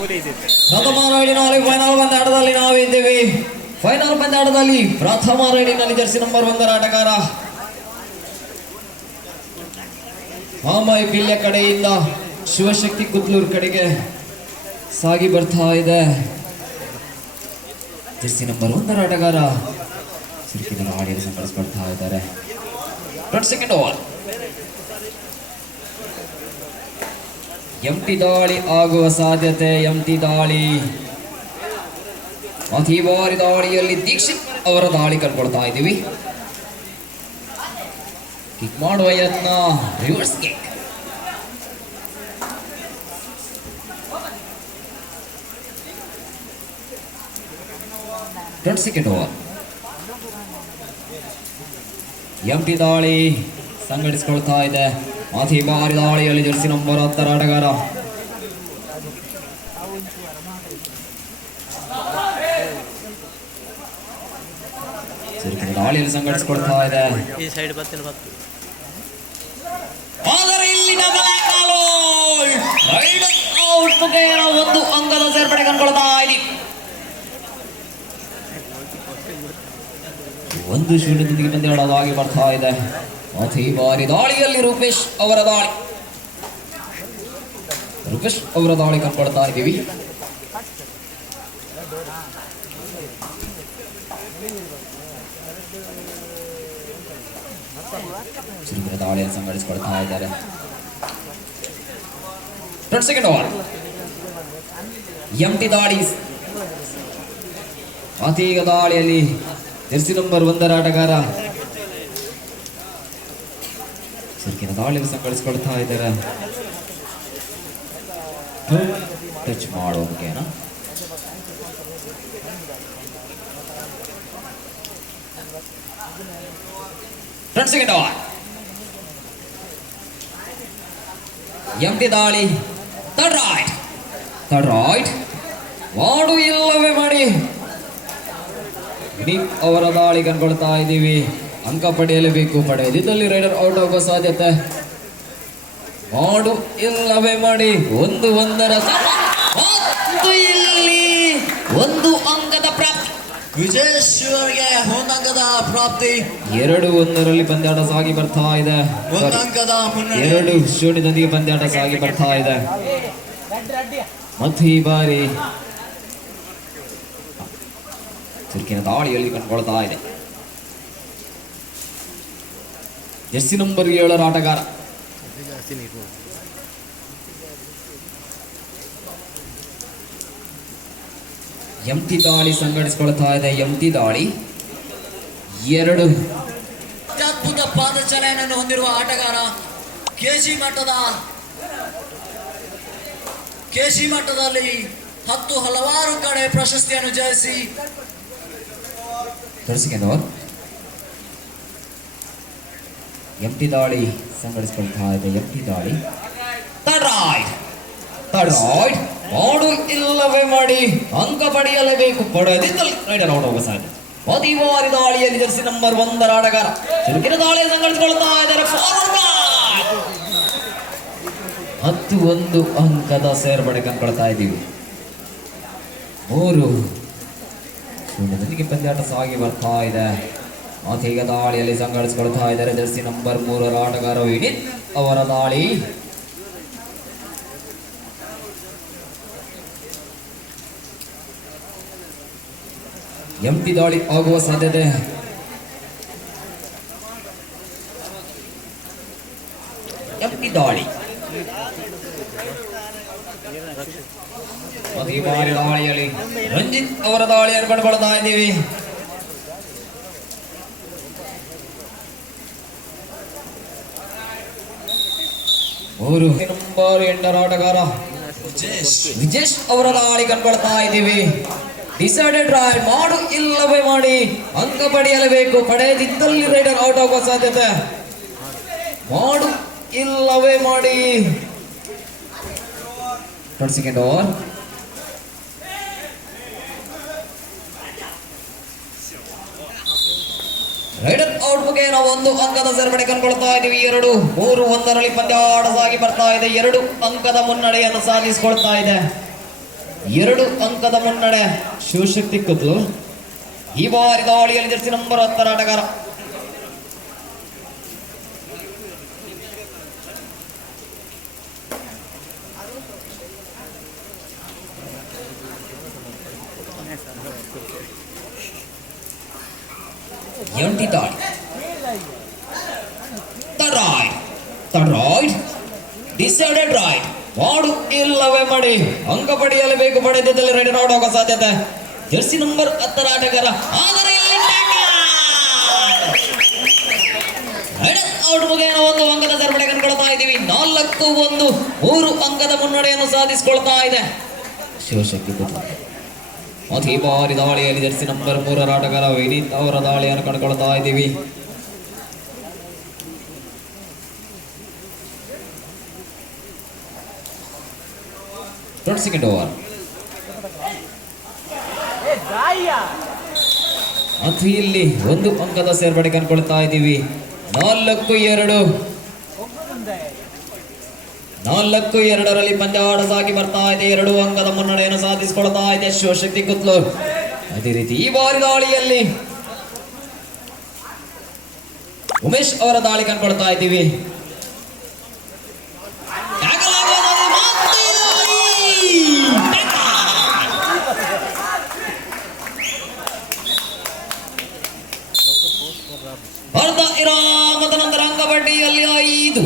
ಪ್ರಥಮ ರೈಡಿನಲ್ಲಿ ಫೈನಲ್ ಪಂದ್ಯಾಟದಲ್ಲಿ ನಾವಿದ್ದೇವೆ. ಫೈನಲ್ ಪಂದ್ಯಾಟದಲ್ಲಿ ಪ್ರಥಮ ರೈಡಿನಲ್ಲಿ ಜರ್ಸಿ ನಂಬರ್ 1 ಆಟಗಾರ ಮಾಮಾಯಿ ಪಿಲ್ಯ ಕಡೆಯಿಂದ ಶಿವಶಕ್ತಿ ಕುದ್ಲೂರ್ ಕಡೆಗೆ ಸಾಗಿ ಬರ್ತಾ ಇದೆ. ಜರ್ಸಿ ನಂಬರ್ 1 ಆಟಗಾರ ಸಿಕ್ಕಿದ ಆಡಿಯನ್ನು ಸಂಘಟಿಸ್ಕೊಳ್ತಾ ಇದ್ದಾರೆ. ಸೆಕೆಂಡ್ ಓವರ್ ಎಂಟಿ ದಾಳಿ ಆಗುವ ಸಾಧ್ಯತೆ. ಎಂಟಿ ದಾಳಿ ಅತಿ ಬಾರಿ ದಾಳಿಯಲ್ಲಿ ದೀಕ್ಷಿತ್ ಅವರ ದಾಳಿ ಕಂಡುಕೊಳ್ತಾ ಇದ್ದೀವಿ. ಕಿಕ್ ಮಾಡುವ ಯತ್ನ, ರಿವರ್ಸ್ ಕಿಕ್. ಸೆಕೆಂಡ್ ಓವರ್ ಎಂಟಿ ದಾಳಿ ಸಂಘಟಿಸಿಕೊಳ್ತಾ ಇದೆ. ಅತಿ ಬಾರಿ ದಾಳಿಯಲ್ಲಿ ಜರ್ಸಿ ನಂಬರ್ 10 ಆಟಗಾರ ದಾಳಿಯಲ್ಲಿ ಸಂಘಟಿಸಿಕೊಳ್ತಾ ಇದೆ. ಆದರೆ ಇಲ್ಲಿ ಒಂದು ಅಂಕದ ಸೇರ್ಪಡೆ ಕಂಡುಕೊಳ್ತಾ ಇದೆ. 1-0 ಪಂದ್ಯಾಟವಾಗಿ ಬರ್ತಾ ಇದೆ. ಅತಿ ಬಾರಿ ದಾಳಿಯಲ್ಲಿ ರೂಪೇಶ್ ಅವರ ದಾಳಿ ಕಂಡುಕೊಳ್ತಾ ಇದ್ದೀವಿ. ದಾಳಿಯನ್ನು ಸಂಘಟಿಸಿಕೊಳ್ತಾ ಇದ್ದಾರೆ. ಸೆಕೆಂಡ್ ಓವರ್ ಎಂಟಿ ದಾಳಿ ಅತೀಗ ದಾಳಿಯಲ್ಲಿ ಜರ್ಸಿ ನಂಬರ್ 1 ಆಟಗಾರ ಸಿಕ್ಕಿನ ದಾಳಿಯನ್ನು ಸಂಘಟಿಸಿಕೊಳ್ತಾ ಇದ್ದಾರೆ. ಟಚ್ ಮಾಡುವ ಮುಖೇನ ಸೆಕೆಂಡ್ ಓವರ್ ಎಂಟಿ ದಾಳಿ ಥರ್ಡ್ ರೈಟ್ ಮಾಡು ಇಲ್ಲವೇ ಮಾಡಿ ವಿನೀತ್ ಅವರ ದಾಳಿ ಕಂಡುಕೊಳ್ತಾ ಇದ್ದೀವಿ. ಅಂಕ ಪಡೆಯಲೇಬೇಕು. ಪಡೆಯದಿದ್ದಲ್ಲಿ ರೈಡರ್ ಔಟ್ ಆಗುವ ಸಾಧ್ಯತೆ. ಮಾಡು ಇಲ್ಲವೇ ಮಾಡಿ 1-1 ಇಲ್ಲಿ 1 ಅಂಕದ ಪ್ರಾಪ್ತಿ. ವಿಜೇಶ್ ಅವರಿಗೆ 1 ಅಂಕದ ಪ್ರಾಪ್ತಿ. 2-1 ಪಂದ್ಯಾಟ ಸಾಗಿ ಬರ್ತಾ ಇದೆ. 1 ಅಂಕದ ಮುನ್ನಡೆ. 2-0 ಪಂದ್ಯಾಟ ಸಾಗಿ ಬರ್ತಾ ಇದೆ. ಮತ್ತು ಈ ಬಾರಿ ಚುರುಕಿನ ದಾಳಿಯಲ್ಲಿ ಕಂಡುಕೊಳ್ತಾ ಇದೆ. ಜರ್ಸಿ ನಂಬರ್ 7 ಆಟಗಾರ ಎಂಟಿ ದಾಳಿ ಸಂಘಟಿಸಿಕೊಳ್ತಾ ಇದೆ. ಎಂಟಿ ದಾಳಿ 2 ಅದ್ಭುತ ಪಾದಚಲನೆಯನ್ನು ಹೊಂದಿರುವ ಆಟಗಾರ ಕೆಸಿ ಮಟ್ಟದಲ್ಲಿ ಹಲವಾರು ಕಡೆ ಪ್ರಶಸ್ತಿಯನ್ನು ಜಯಿಸಿ ಎಂಟಿ ದಾಳಿ ಸಂಘಟಿಸಿಕೊಳ್ತಾ ಇದೆ. ಎಂಟಿ ದಾಳಿ ಥರ್ಡ್ ರೈಟ್ ಮಾಡು ಇಲ್ಲವೇ ಮಾಡಿ ಅಂಕ ಪಡೆಯಲೇಬೇಕು. ಪಡೆದಿದ್ದಲ್ಲಿ ರೈಡರ್ ಔಟ್ ಹೋಗುವ ಸಾಧ್ಯ. ಅತಿ ಬಾರಿ ದಾಳಿಯಲ್ಲಿ ಜರ್ಸಿ ನಂಬರ್ 1 ಆಟಗಾರ ಚುರುಕಿನ ದಾಳಿ ಸಂಘಟಿಸಿಕೊಳ್ತಾ ಇದ್ದಾರೆ. 11 ಅಂಕದ ಸೇರ್ಪಡೆ ಕಂಡುಕೊಳ್ತಾ ಇದ್ದೀವಿ. 3-0 ಪಂದ್ಯಾಟ ಸಾಗಿ ಬರ್ತಾ ಇದೆ. ಅತೀಗ ದಾಳಿಯಲ್ಲಿ ಸಂಘಟಿಸಿಕೊಳ್ತಾ ಇದ್ದಾರೆ ಜರ್ಸಿ ನಂಬರ್ 3 ಆಟಗಾರ ವಿನೀತ್ ಅವರ ದಾಳಿ. ಎಂಟಿ ದಾಳಿ ಆಗುವ ಸಾಧ್ಯತೆ. ಎಂಟಿ ದಾಳಿ ಅತಿ ಬಾರಿ ದಾಳಿಯಲ್ಲಿ ರಂಜಿತ್ ಅವರ ದಾಳಿಯನ್ನು ಕಂಡುಕೊಳ್ತಾ ಇದ್ದೀವಿ. ನಂಬರ್ 8 ಆಟಗಾರ ವಿಜೇಶ್ ಅವರ ದಾಳಿ ಕಂಡುಕೊಳ್ತಾ ಇದ್ದೀವಿ. ಡಿಸೈಡೆಡ್ ರೈಡ್ ಮಾಡು ಇಲ್ಲವೇ ಮಾಡಿ ಅಂಕ ಪಡೆಯಲೇಬೇಕು. ಪಡೆಯದಿದ್ದಲ್ಲಿ ರೈಡರ್ ಔಟ್ ಆಗುವ ಸಾಧ್ಯತೆ. ಮಾಡು ಇಲ್ಲವೇ ಮಾಡಿ ಸೆಕೆಂಡ್ ಓವರ್ ರೈಡರ್ ಔಟ್ ಮುಖೇನ 1 ಅಂಕದ ಸೇರ್ಪಡೆ ಕಂಡುಕೊಳ್ತಾ ಇದ್ದೀವಿ. 2-3-1 ಪಂದ್ಯಾಟ ಸಾಗಿ ಬರ್ತಾ ಇದೆ. 2 ಅಂಕದ ಮುನ್ನಡೆಯನ್ನು ಸಾಧಿಸಿಕೊಳ್ತಾ ಇದೆ. 2 ಅಂಕದ ಮುನ್ನಡೆ ಶಿವಶಕ್ತಿ ಕುದ್ಲೂರ್. ಈ ಬಾರಿ ದಾಳಿಯಲ್ಲಿ ಜರ್ಸಿ ನಂಬರ್ 10 ಆಟಗಾರ ಎಂಟಿ ದಾಳಿ. Third raid decided raid. ಮಾಡು ಇಲ್ಲವೇ ಮಾಡಿ ಅಂಕ ಪಡೆಯಲೇಬೇಕು. ಪಡೆದಿದ್ದಲ್ಲಿ ರೈಡ್ ಔಟ್ ಹೋಗೋ ಸಾಧ್ಯತೆ. ಜರ್ಸಿ ನಂಬರ್ 10 ಆಟಗಾರ ಆದರೆ ಇಲ್ಲಿ ಔಟ್ ಮುಖೇನ 1 ಅಂಕದ ಸೇರ್ಪಡೆ ಕಂಡುಕೊಳ್ತಾ ಇದ್ದೀವಿ. 4-1 3 ಅಂಕದ ಮುನ್ನಡೆಯನ್ನು ಸಾಧಿಸಿಕೊಳ್ತಾ ಇದೆ ಶಿವಶಕ್ತಿ ಪುತ್ರ. ಈ ಬಾರಿ ದಾಳಿಯಲ್ಲಿ ಜರ್ಸಿ ನಂಬರ್ 3 ಆಟಗಾರ ವಿನೀತ್ ಅವರ ದಾಳಿಯನ್ನು ಕಂಡುಕೊಳ್ತಾ ಇದ್ದೀವಿ. ಸೆಕೆಂಡ್ ಓವರ್ ಮತ್ತು ಇಲ್ಲಿ 1 ಅಂಕದ ಸೇರ್ಪಡೆ ಕಂಡುಕೊಳ್ತಾ ಇದ್ದೀವಿ. 4-2 ಪಂದ್ಯಾಟ ಸಾಗಿ ಬರ್ತಾ ಇದೆ. 2 ಅಂಕದ ಮುನ್ನಡೆಯನ್ನು ಸಾಧಿಸಿಕೊಳ್ತಾ ಇದೆ ಶಿವಶಕ್ತಿ ಕುದ್ಲೂರ್. ಅದೇ ರೀತಿ ಈ ಬಾರಿ ದಾಳಿಯಲ್ಲಿ ಉಮೇಶ್ ಅವರ ದಾಳಿ ಕಂಡುಕೊಳ್ತಾ ಇದ್ದೀವಿ. ಅರ್ಧ ಇರಾಮದ ನಂತರ ಅಂಕಪಟ್ಟಿಯಲ್ಲಿ 5-2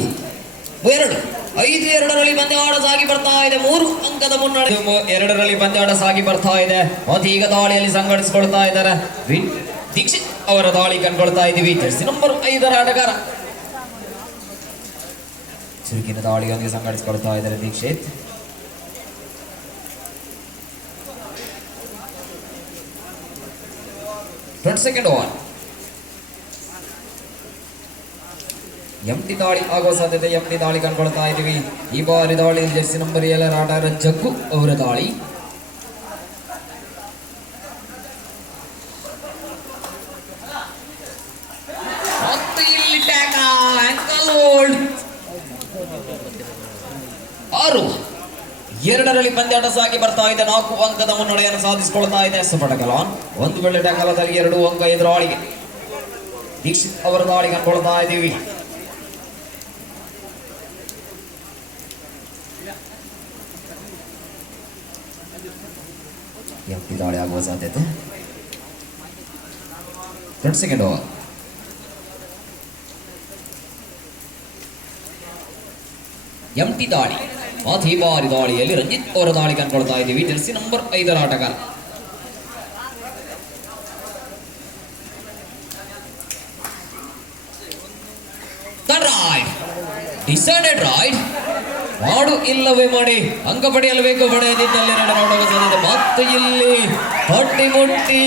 ಪಂದ್ಯಾಟ ಸಾಗಿ ಬರ್ತಾ ಇದೆ. 3 ಅಂಕದ ಮುನ್ನಡೆ 2 ಪಂದ್ಯಾಟ ಸಾಗಿ ಬರ್ತಾ ಇದೆ. ಮತ್ತು ಈಗ ದಾಳಿಯಲ್ಲಿ ಸಂಘಟಿಸಿಕೊಳ್ತಾ ಇದ್ದಾರೆ. ದೀಕ್ಷಿತ್ ಅವರ ದಾಳಿ ಕಂಡುಕೊಳ್ತಾ ಇದ್ದೀವಿ. ಜರ್ಸಿ ನಂಬರ್ 5 ಆಟಗಾರ ಚುರುಕಿನ ದಾಳಿಯೊಂದಿಗೆ ಸಂಘಟಿಸಿಕೊಳ್ತಾ ಇದ್ದಾರೆ ದೀಕ್ಷಿತ್. ಸೆಕೆಂಡ್ ಓವರ್ ಎಂಟಿ ದಾಳಿ ಆಗುವ ಸಾಧ್ಯತೆ. ಎಂಟಿ ದಾಳಿ ಕಂಡುಕೊಳ್ತಾ ಇದ್ದೀವಿ. ಈ ಬಾರಿ ದಾಳಿಯಲ್ಲಿ ಜರ್ಸಿ ನಂಬರ್ 7 ಆಟಗಾರ ಜಗ್ಗು ಅವರ ದಾಳಿ. ಮತ್ತು ಇಲ್ಲಿ ಟ್ಯಾಕಲ್ ಆಂಕಲ್ ಹೋಲ್ಡ್. 6-2 ಪಂದ್ಯಾಟ ಸಾಗಿ ಬರ್ತಾ ಇದೆ. 4 ಅಂಕದ ಮುನ್ನಡೆಯನ್ನು ಸಾಧಿಸಿಕೊಳ್ತಾ ಇದೆ ಸಪಟಕಲಾನ್. ಒಂದು ವೇಳೆ ಟ್ಯಾಕಲದಲ್ಲಿ 2 ಅಂಕ ಎದುರಾಳಿಗೆ. ದೀಕ್ಷಿತ್ ಅವರ ದಾಳಿ ಕಂಡುಕೊಳ್ತಾ ಇದ್ದೀವಿ. ಎಂಟಿ ದಾಳಿ ಆಗುವ ಸಾಧ್ಯತೆ. ಸೆಕೆಂಡ್ ಓವರ್ ಎಂಟಿ ದಾಳಿ. ಮತ್ತು ಈ ಬಾರಿ ದಾಳಿಯಲ್ಲಿ ರಂಜಿತ್ ಅವರ ದಾಳಿ ಕಂಡುಕೊಳ್ತಾ ಇದ್ದೀವಿ. ಜರ್ಸಿ ನಂಬರ್ 5 ಆಟಗಾರ ಡಿಸೈಡೆಡ್ ರೈಡ್. ಮಾಡು ಇಲ್ಲವೇ ಮಾಡಿ ಅಂಕ ಪಡೆಯಲೇಬೇಕು. ಪಡೆಯದಿದ್ದಲ್ಲಿ ರೈಡ್ ಔಟ್ ಹೋಗೋ ಸಾಧ್ಯತೆ. ಮತ್ತು ಇಲ್ಲಿ ಮುಟ್ಟಿ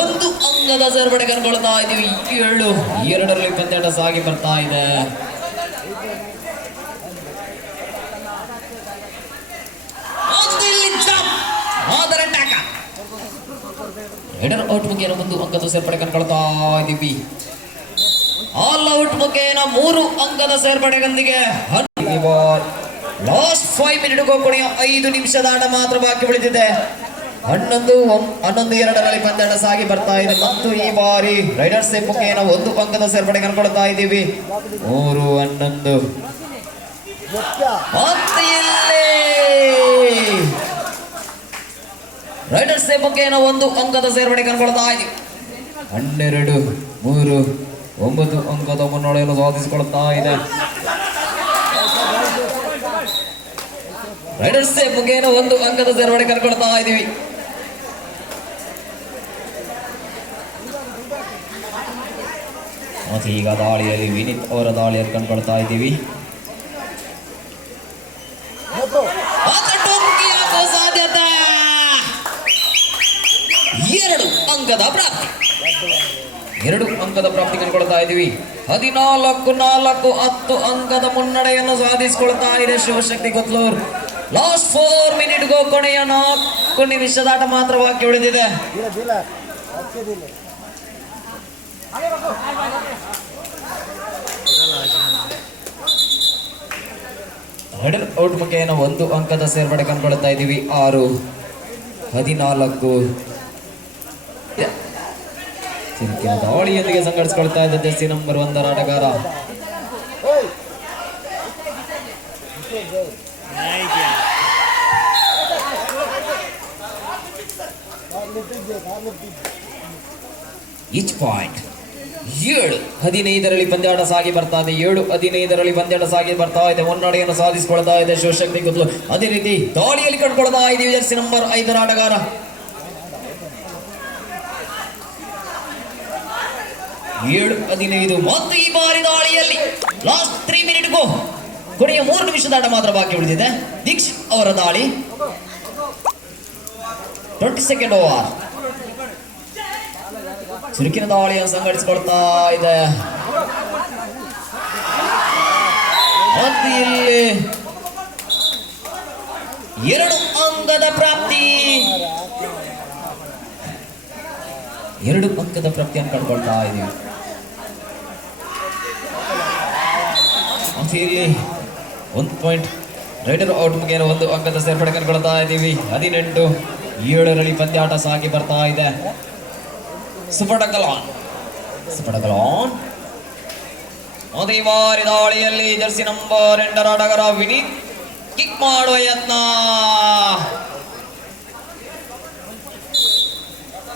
1 ಅಂಕದ ಸೇರ್ಪಡೆ ಕಂಡುಕೊಳ್ತಾ ಇದ್ದೀವಿ. 7-2 ಪಂದ್ಯಾಟ ಸಾಗಿ ಬರ್ತಾ ಇದೆ. ಆದರೆ ರೈಡರ್ ಔಟ್ ಮುಖೇನ 1 ಅಂಕದ ಸೇರ್ಪಡೆ ಕಂಡುಕೊಳ್ತಾ ಇದ್ದೀವಿ. ಆಲ್ ಔಟ್ ಮುಖೇನ 3 ಅಂಕದ ಸೇರ್ಪಡೆಯೊಂದಿಗೆ ಲಾಸ್ಟ್ 5 ಮಿನಿಟ್ ಕೊನೆಯ 5 ನಿಮಿಷದ ಆಟ ಮಾತ್ರ ಬಾಕಿ ಉಳಿದಿದೆ. 11-2 ಪಂದ್ಯಾಟ ಸಾಗಿ ಬರ್ತಾ ಇದೆ. ಮತ್ತು ಈ ಬಾರಿ ರೈಡರ್ಸ್ ಮುಖೇನ 1 ಅಂಕದ ಸೇರ್ಪಡೆ ಕಂಡುಕೊಳ್ತಾ ಇದ್ದೀವಿ. 3-11 ಮತ್ತೆ ಇಲ್ಲಿ ರೈಡರ್ಸ್ ಮುಖೇನ 1 ಅಂಕದ ಸೇರ್ಪಡೆ ಕಂಡುಕೊಳ್ತಾ ಇದ್ದೀವಿ. 12-3 9 ಅಂಕದ ಮುನ್ನಡೆಯನ್ನು ಸಾಧಿಸಿಕೊಳ್ತಾ ಇದೆ. ರೈಡರ್ಸ್ ಮುಖೇನ 1 ಅಂಕದ ಸೇರ್ಪಡೆ ಕಂಡುಕೊಳ್ತಾ ಇದ್ದೀವಿ. ಮತ್ತು ಈಗ ದಾಳಿಯಲ್ಲಿ ವಿನೀತ್ ಅವರ ದಾಳಿಯನ್ನು ಕಂಡುಕೊಳ್ತಾ ಇದ್ದೀವಿ. ಸಾಧ್ಯತೆ 2 ಅಂಕದ ಪ್ರಾಪ್ತಿ. 2 ಅಂಕದ ಪ್ರಾಪ್ತಿ ಕಂಡುಕೊಳ್ತಾ ಇದ್ದೀವಿ. 14-4 10 ಅಂಕದ ಮುನ್ನಡೆಯನ್ನು ಸಾಧಿಸಿಕೊಳ್ತಾ ಇದೆ ಶಿವಶಕ್ತಿ ಕುದ್ಲೂರ್. ಲಾಸ್ಟ್ 4 ಮಿನಿಟ್ ಕೊನೆಯ 4 ನಿಮಿಷದ ಆಟ ಮಾತ್ರ ಬಾಕಿ ಉಳಿದಿದೆ. ರೈಡರ್ ಔಟ್ ಮುಖೇನ 1 ಅಂಕದ ಸೇರ್ಪಡೆ ಕಂಡುಕೊಳ್ತಾ ಇದ್ದೀವಿ. 6-14 ಚಿರುಕಿನ ದಾಳಿಯೊಂದಿಗೆ ಸಂಘಟಿಸಿಕೊಳ್ತಾ ಇದ್ದ ಜೆರ್ಸಿ ನಂಬರ್ 1 ಆಟಗಾರ. ಈಚ್ ಪಾಯಿಂಟ್ 7-15 ಪಂದ್ಯಾಟ ಸಾಗಿ ಬರ್ತಾ ಇದೆ. 7-15 ಪಂದ್ಯಾಟ ಸಾಗಿ ಬರ್ತಾ ಇದೆ. ಮುನ್ನಡೆಯನ್ನು ಸಾಧಿಸಿಕೊಳ್ತಾ ಇದೆ ಶಿವಶಕ್ತಿ ಕುದ್ಲು. ಅದೇ ರೀತಿ ದಾಳಿಯಲ್ಲಿ ಕಂಡುಕೊಳ್ತಾ ಇದೀವಿ ಜೆರ್ಸಿ ನಂಬರ್ 5 ಆಟಗಾರ. 7-15 ಮತ್ತು ಈ ಬಾರಿ ದಾಳಿಯಲ್ಲಿ ಲಾಸ್ಟ್ 3 ಮಿನಿಟ್ಗೂ ಕೊನೆಯ 3 ನಿಮಿಷದ ಆಟ ಮಾತ್ರ ಬಾಕಿ ಉಳಿದಿದೆ. ದೀಕ್ಷಿತ್ ಅವರ ದಾಳಿ 20 ಸೆಕೆಂಡ್ ಓವರ್. ಚುರುಕಿನ ದಾಳಿಯನ್ನು ಸಂಘಟಿಸಿಕೊಳ್ತಾ ಇದೆ. ಮತ್ತು ಇಲ್ಲಿ 2 ಅಂಕದ ಪ್ರಾಪ್ತಿ. 2 ಅಂಕದ ಪ್ರಾಪ್ತಿಯನ್ನು ಕಂಡುಕೊಳ್ತಾ ಇದೀವಿ. ಮತ್ತು ಇಲ್ಲಿ 1 ಪಾಯಿಂಟ್ ರೈಡರ್ ಔಟ್ ಮುಖೇನ 1 ಅಂಕದ ಸೇರ್ಪಡೆ ಕಂಡುಕೊಳ್ತಾ ಇದ್ದೀವಿ. 18-7 ಪಂದ್ಯಾಟ ಸಾಗಿ ಬರ್ತಾ ಇದೆ. ಸುಪಟಕಲಾನ್ ಅದೇ ಬಾರಿ ದಾಳಿಯಲ್ಲಿ ಜೆರ್ಸಿ ನಂಬರ್ 8 ಆಟಗಾರ ವಿನೀತ್ ಕಿಕ್ ಮಾಡುವ ಯತ್ನ.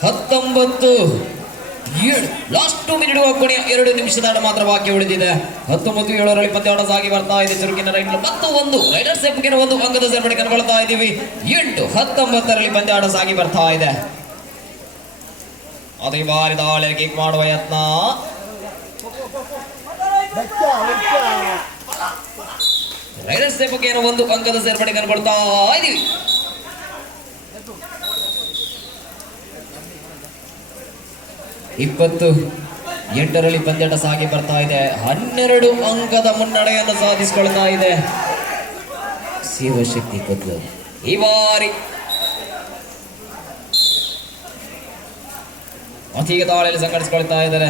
19-7 ಲಾಸ್ಟ್ 2 ಮಿನಿಟ್ ಕೊನೆಯ 2 ನಿಮಿಷದ ಆಟ ಮಾತ್ರ ಬಾಕಿ ಉಳಿದಿದೆ. 19-7 ಪಂದ್ಯಾಟ ಸಾಗಿ ಬರ್ತಾ ಇದೆ. ಚುರುಕಿನ ರೈಡರ್ ಮತ್ತು 1 ರೈಡರ್ ಸೇರ್ಪಡೆಗೆ 1 ಅಂಕದ ಸೇರ್ಪಡೆ ಕಂಡುಕೊಳ್ತಾ ಇದ್ದೀವಿ. 8-19 ಪಂದ್ಯಾಟ ಸಾಗಿ ಬರ್ತಾ ಇದೆ. ಅದೇ ಬಾರಿ ದಾಳಿಯಲ್ಲಿ ಕಿಕ್ ಮಾಡುವ ಯತ್ನ. ರೈಡರ್ ಸೇರ್ಪಡೆಗೆ 1 ಅಂಕದ ಸೇರ್ಪಡೆ ಕಂಡುಕೊಳ್ತಾ ಇದ್ದೀವಿ. 28 ಪಂದ್ಯಾಟ ಸಾಗಿ ಬರ್ತಾ ಇದೆ. 12 ಅಂಕದ ಮುನ್ನಡೆಯನ್ನು ಸಾಧಿಸಿಕೊಳ್ತಾ ಇದೆ ಶಿವಶಕ್ತಿ ಕುದ್ಲು. ಈ ಬಾರಿ ಅತೀಗ ದಾಳಿಯಲ್ಲಿ ಸಂಘಟಿಸಿಕೊಳ್ತಾ ಇದ್ದಾರೆ.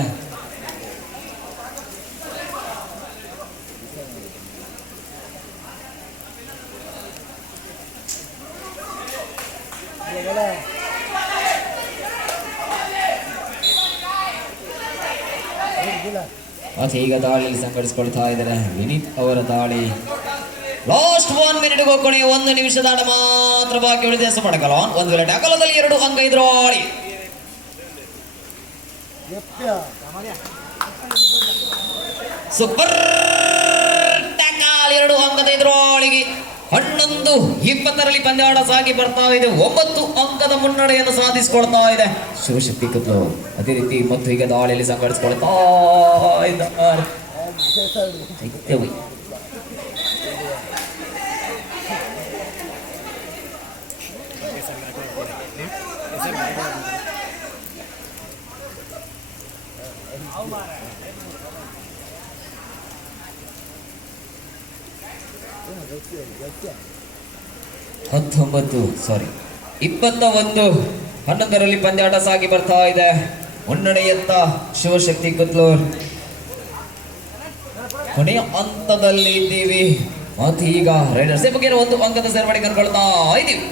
ಈಗ ದಾಳಿಯಲ್ಲಿ ಸಂಘಟಿಸಿಕೊಳ್ತಾ ಇದ್ದಾರೆ. ವಿನೀತ್ ಅವರ ದಾಳಿ ಲಾಸ್ಟ್ 1 ಮಿನಿಟ್ ಕೊನೆಯ 1 ನಿಮಿಷದ ಆಟ ಮಾತ್ರ ಬಾಕಿ ಉಳಿದೆ. ಸುಪಟಕಲಾನ್ 1 ವಿಕೆಟ್ ಅಗಲದಲ್ಲಿ 2 ಅಂಕ ಎದುರಾಳಿ. ಸೂಪರ್ ಟ್ಯಾಕಲ್ 2 ಅಂಕದ ಎದುರಾಳಿಗೆ. 11-20 ಪಂದ್ಯಾಟ ಸಾಗಿ ಬರ್ತಾ ಇದೆ. 9 ಅಂಕದ ಮುನ್ನಡೆಯನ್ನು ಸಾಧಿಸಿಕೊಳ್ತಾ ಇದೆ ಶಿವಶಕ್ತಿ ಕುದ್ಲು. ಅದೇ ರೀತಿ ಮತ್ತು ಈಗ ದಾಳಿಯಲ್ಲಿ ಸಂಘಟಿಸಿಕೊಳ್ತಾ ಇದ್ದಾರೆ. 21-11 ಪಂದ್ಯಾಟ ಸಾಗಿ ಬರ್ತಾ ಇದೆ. ಮುನ್ನಡೆಯತ್ತ ಶಿವಶಕ್ತಿ ಕುದ್ಲೂರ್. ಕೊನೆಯ ಹಂತದಲ್ಲಿ ಇದ್ದೀವಿ. ಮತ್ತು ಈಗ ರೈಡರ್ಸ್ ಬಗ್ಗೆ 1 ಅಂಕದ ಸೇರ್ಪಡೆ ಕಂಡುಕೊಳ್ತಾ ಇದ್ದೀವಿ.